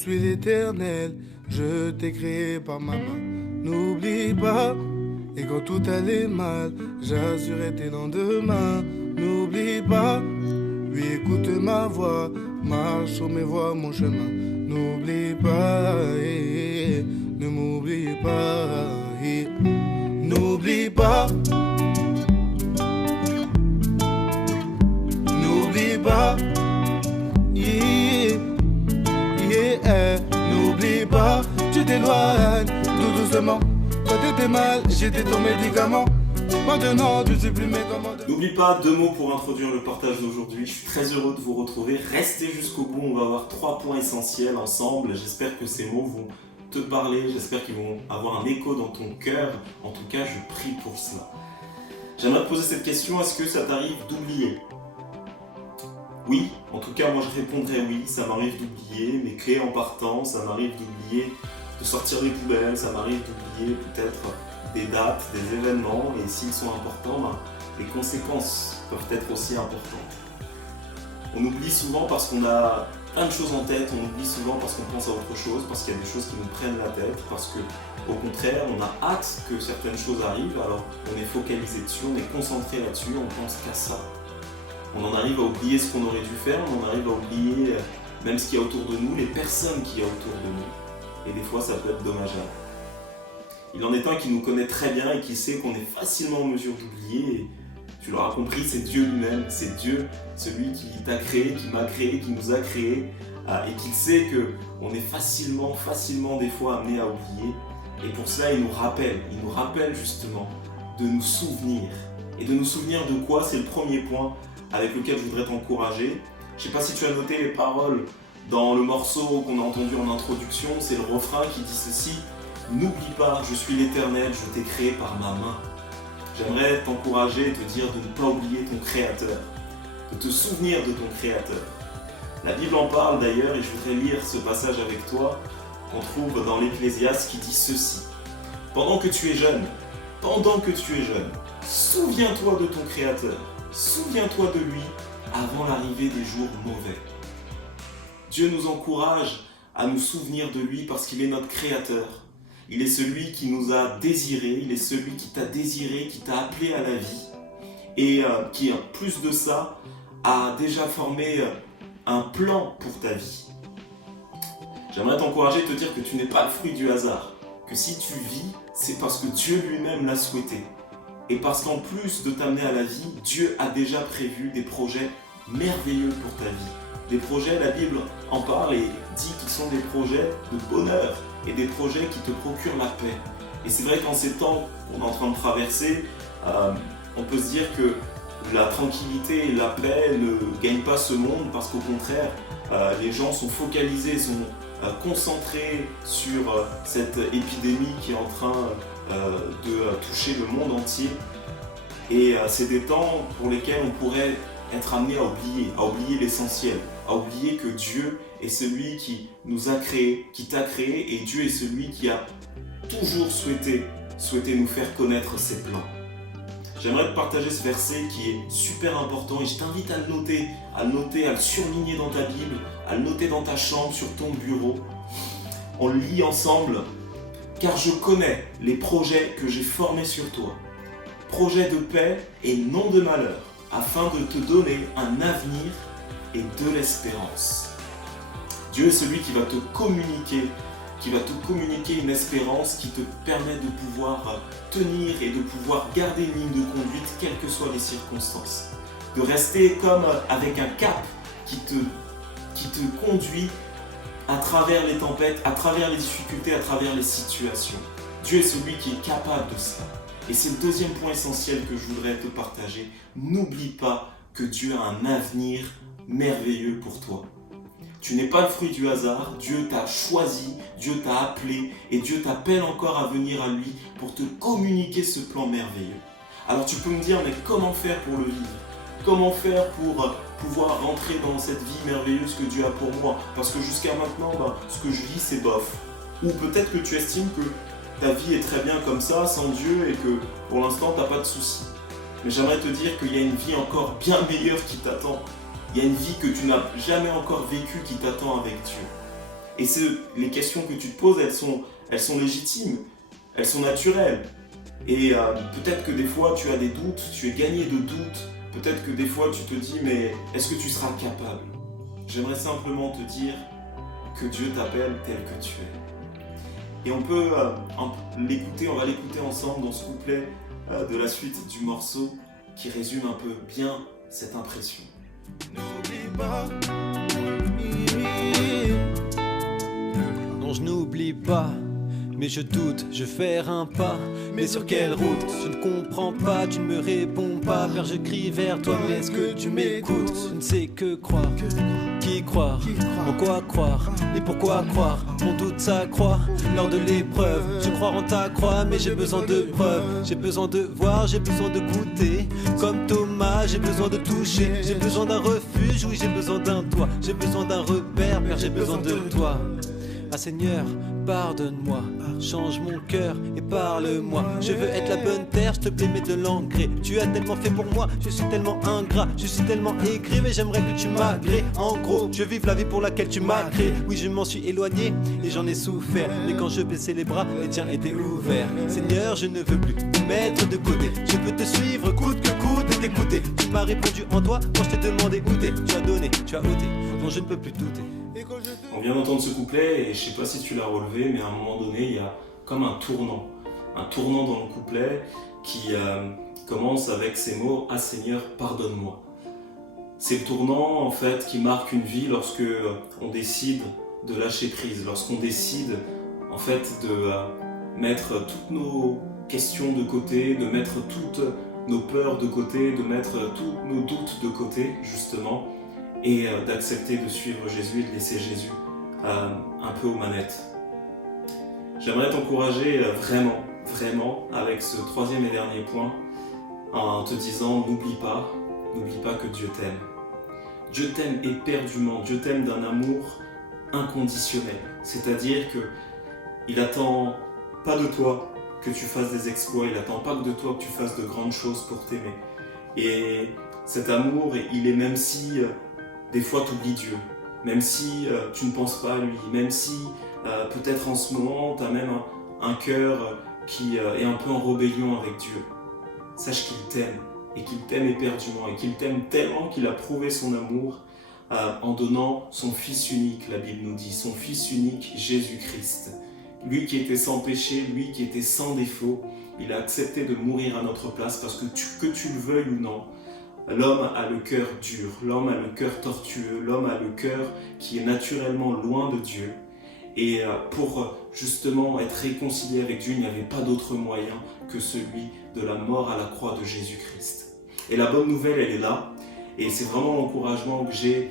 suis l'Éternel, je t'ai créé par ma main. N'oublie pas, et quand tout allait mal, j'assurais tes lendemains. N'oublie pas, oui, écoute ma voix, marche sur mes voies, mon chemin. N'oublie pas, ne m'oublie pas, n'oublie pas. N'oublie pas, n'oublie pas, tu t'éloignes tout doucement. Quand t'étais mal, j'étais ton médicament. Maintenant, tu sais plus mes commandes. N'oublie pas, 2 mots pour introduire le partage d'aujourd'hui. Je suis très heureux de vous retrouver. Restez jusqu'au bout, on va avoir 3 points essentiels ensemble. J'espère que ces mots vont te parler, j'espère qu'ils vont avoir un écho dans ton cœur. En tout cas, je prie pour cela. J'aimerais te poser cette question, est-ce que ça t'arrive d'oublier ? Oui, en tout cas, moi je répondrais oui, ça m'arrive d'oublier mes clés en partant, ça m'arrive d'oublier de sortir les poubelles, ça m'arrive d'oublier peut-être des dates, des événements, et s'ils sont importants, les conséquences peuvent être aussi importantes. On oublie souvent parce qu'on a plein de choses en tête, on oublie souvent parce qu'on pense à autre chose, parce qu'il y a des choses qui nous prennent la tête, parce que au contraire, on a hâte que certaines choses arrivent, alors on est focalisé dessus, on est concentré là-dessus, on pense qu'à ça. On en arrive à oublier ce qu'on aurait dû faire, on en arrive à oublier même ce qu'il y a autour de nous, les personnes qu'il y a autour de nous. Et des fois, ça peut être dommageable. Il en est un qui nous connaît très bien et qui sait qu'on est facilement en mesure d'oublier. Et tu l'auras compris, c'est Dieu lui-même, c'est Dieu, celui qui t'a créé, qui m'a créé, qui nous a créés, et qui sait qu'on est facilement des fois amené à oublier. Et pour cela, il nous rappelle justement de nous souvenir. Et de nous souvenir de quoi ? C'est le premier point avec lequel je voudrais t'encourager. Je ne sais pas si tu as noté les paroles dans le morceau qu'on a entendu en introduction, c'est le refrain qui dit ceci: n'oublie pas, je suis l'Éternel, je t'ai créé par ma main. J'aimerais t'encourager et te dire de ne pas oublier ton Créateur, de te souvenir de ton Créateur. La Bible en parle d'ailleurs, et je voudrais lire ce passage avec toi, qu'on trouve dans l'Ecclésiaste, qui dit ceci: pendant que tu es jeune, souviens-toi de ton Créateur. Souviens-toi de lui avant l'arrivée des jours mauvais. Dieu nous encourage à nous souvenir de lui parce qu'il est notre Créateur. Il est celui qui nous a désirés, il est celui qui t'a désiré, qui t'a appelé à la vie et qui, en plus de ça, a déjà formé un plan pour ta vie. J'aimerais t'encourager et te dire que tu n'es pas le fruit du hasard, que si tu vis, c'est parce que Dieu lui-même l'a souhaité. Et parce qu'en plus de t'amener à la vie, Dieu a déjà prévu des projets merveilleux pour ta vie. Des projets, la Bible en parle et dit qu'ils sont des projets de bonheur et des projets qui te procurent la paix. Et c'est vrai qu'en ces temps qu'on est en train de traverser, on peut se dire que la tranquillité et la paix ne gagnent pas ce monde parce qu'au contraire, les gens sont focalisés, sont concentrés sur cette épidémie qui est en train de toucher le monde entier. Et c'est des temps pour lesquels on pourrait être amené à oublier l'essentiel, à oublier que Dieu est celui qui nous a créés, qui t'a créé, et Dieu est celui qui a toujours souhaité nous faire connaître ses plans. J'aimerais te partager ce verset qui est super important et je t'invite à le noter, à le surligner dans ta Bible, à le noter dans ta chambre, sur ton bureau. On le lit ensemble. Car je connais les projets que j'ai formés sur toi, projets de paix et non de malheur, afin de te donner un avenir et de l'espérance. Dieu est celui qui va te communiquer une espérance qui te permet de pouvoir tenir et de pouvoir garder une ligne de conduite, quelles que soient les circonstances. De rester comme avec un cap qui te conduit à travers les tempêtes, à travers les difficultés, à travers les situations. Dieu est celui qui est capable de cela. Et c'est le deuxième point essentiel que je voudrais te partager. N'oublie pas que Dieu a un avenir merveilleux pour toi. Tu n'es pas le fruit du hasard, Dieu t'a choisi, Dieu t'a appelé et Dieu t'appelle encore à venir à lui pour te communiquer ce plan merveilleux. Alors tu peux me dire, mais comment faire pour le vivre ? Comment faire pour pouvoir rentrer dans cette vie merveilleuse que Dieu a pour moi ? Parce que jusqu'à maintenant, ce que je vis, c'est bof. Ou peut-être que tu estimes que ta vie est très bien comme ça, sans Dieu, et que pour l'instant, tu n'as pas de soucis. Mais j'aimerais te dire qu'il y a une vie encore bien meilleure qui t'attend. Il y a une vie que tu n'as jamais encore vécue qui t'attend avec Dieu. Et les questions que tu te poses, elles sont légitimes, elles sont naturelles. Et peut-être que des fois tu as des doutes, tu es gagné de doutes. Peut-être que des fois tu te dis, mais est-ce que tu seras capable? J'aimerais simplement te dire que Dieu t'appelle tel que tu es. Et on va l'écouter ensemble dans ce couplet de la suite du morceau qui résume un peu bien cette impression. N'oublie pas. Non, je n'oublie pas, mais je doute, je vais faire un pas. Mais sur quelle route? Je ne comprends pas, tu ne me réponds pas. Car je crie vers toi, mais est-ce que tu m'écoutes? Je ne sais que croire, qui croire, en quoi croire, et pourquoi croire? Mon doute s'accroît lors de l'épreuve. Je crois en ta croix, mais j'ai besoin de preuves. J'ai besoin de voir, j'ai besoin de goûter. Comme Thomas, j'ai besoin de toucher. J'ai besoin d'un refuge, oui j'ai besoin d'un toit. J'ai besoin d'un repère, car j'ai besoin de toi. Ah Seigneur, pardonne-moi, change mon cœur et parle-moi. Je veux être la bonne terre, je te plaît, mets de l'engrais. Tu as tellement fait pour moi, je suis tellement ingrat. Je suis tellement aigri, mais j'aimerais que tu m'agrées. En gros, je vive la vie pour laquelle tu m'as créé. Oui, je m'en suis éloigné et j'en ai souffert. Mais quand je baissais les bras, les tiens étaient ouverts. Seigneur, je ne veux plus me mettre de côté. Je veux te suivre coûte que coûte et t'écouter. Tu m'as répondu en toi quand je t'ai demandé où t'es. Tu as donné, tu as ôté, non je ne peux plus douter. On vient d'entendre ce couplet et je sais pas si tu l'as relevé, mais à un moment donné, il y a comme un tournant dans le couplet qui commence avec ces mots « Ah Seigneur, pardonne-moi ». C'est le tournant en fait qui marque une vie lorsque on décide de lâcher prise, lorsqu'on décide en fait de mettre toutes nos questions de côté, de mettre toutes nos peurs de côté, de mettre tous nos doutes de côté justement, et d'accepter de suivre Jésus et de laisser Jésus un peu aux manettes. J'aimerais t'encourager vraiment avec ce troisième et dernier point en te disant n'oublie pas que Dieu t'aime. Dieu t'aime éperdument, Dieu t'aime d'un amour inconditionnel, c'est-à-dire qu'il attend pas de toi que tu fasses des exploits, il attend pas de toi que tu fasses de grandes choses pour t'aimer. Et cet amour, il est même si des fois tu oublies Dieu, même si tu ne penses pas à lui, même si peut-être en ce moment tu as même un cœur qui est un peu en rébellion avec Dieu. Sache qu'il t'aime, et qu'il t'aime éperdument, et qu'il t'aime tellement qu'il a prouvé son amour en donnant son Fils unique, la Bible nous dit, son Fils unique, Jésus-Christ. Lui qui était sans péché, lui qui était sans défaut, il a accepté de mourir à notre place parce que tu le veuilles ou non, l'homme a le cœur dur, l'homme a le cœur tortueux, l'homme a le cœur qui est naturellement loin de Dieu. Et pour justement être réconcilié avec Dieu, il n'y avait pas d'autre moyen que celui de la mort à la croix de Jésus-Christ. Et la bonne nouvelle, elle est là. Et c'est vraiment l'encouragement que j'ai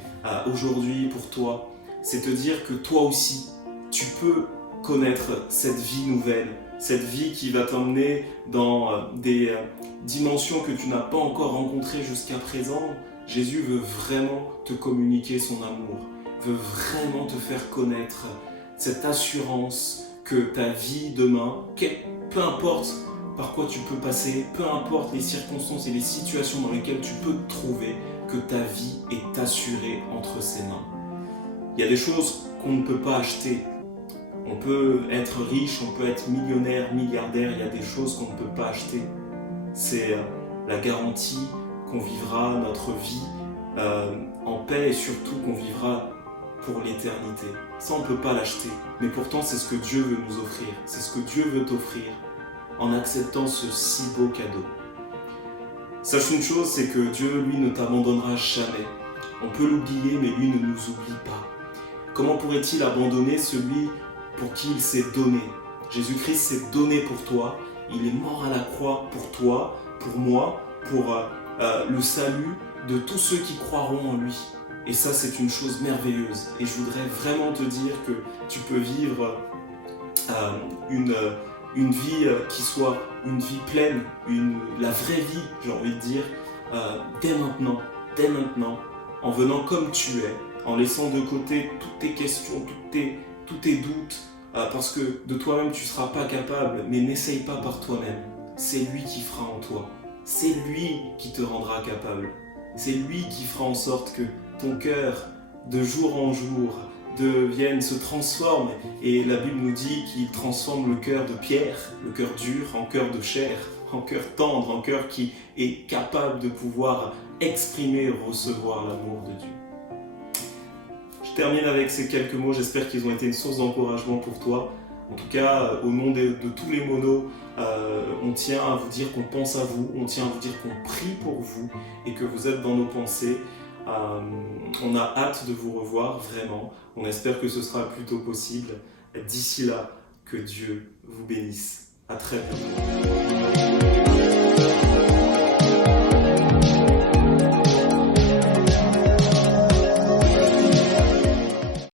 aujourd'hui pour toi. C'est te dire que toi aussi, tu peux connaître cette vie nouvelle, cette vie qui va t'emmener dans des dimensions que tu n'as pas encore rencontrées jusqu'à présent. Jésus veut vraiment te communiquer son amour, veut vraiment te faire connaître cette assurance que ta vie demain, peu importe par quoi tu peux passer, peu importe les circonstances et les situations dans lesquelles tu peux te trouver, que ta vie est assurée entre ses mains. Il y a des choses qu'on ne peut pas acheter. On peut être riche, on peut être millionnaire, milliardaire, il y a des choses qu'on ne peut pas acheter. C'est la garantie qu'on vivra notre vie en paix et surtout qu'on vivra pour l'éternité. Ça, on ne peut pas l'acheter. Mais pourtant, c'est ce que Dieu veut nous offrir. C'est ce que Dieu veut t'offrir en acceptant ce si beau cadeau. Sache une chose, c'est que Dieu, lui, ne t'abandonnera jamais. On peut l'oublier, mais lui ne nous oublie pas. Comment pourrait-il abandonner celui pour qui il s'est donné? Jésus-Christ s'est donné pour toi. Il est mort à la croix pour toi, pour moi, pour le salut de tous ceux qui croiront en lui. Et ça, c'est une chose merveilleuse. Et je voudrais vraiment te dire que tu peux vivre une vie qui soit une vie pleine, la vraie vie, j'ai envie de dire, dès maintenant, en venant comme tu es, en laissant de côté toutes tes questions, tous tes doutes, parce que de toi-même tu ne seras pas capable, mais n'essaye pas par toi-même. C'est lui qui fera en toi. C'est lui qui te rendra capable. C'est lui qui fera en sorte que ton cœur, de jour en jour, se transforment. Et la Bible nous dit qu'il transforme le cœur de pierre, le cœur dur, en cœur de chair, en cœur tendre, en cœur qui est capable de pouvoir exprimer et recevoir l'amour de Dieu. Je termine avec ces quelques mots, j'espère qu'ils ont été une source d'encouragement pour toi. En tout cas, au nom de tous les monos, on tient à vous dire qu'on pense à vous, on tient à vous dire qu'on prie pour vous et que vous êtes dans nos pensées. On a hâte de vous revoir, vraiment. On espère que ce sera le plus tôt possible. D'ici là, que Dieu vous bénisse. À très bientôt.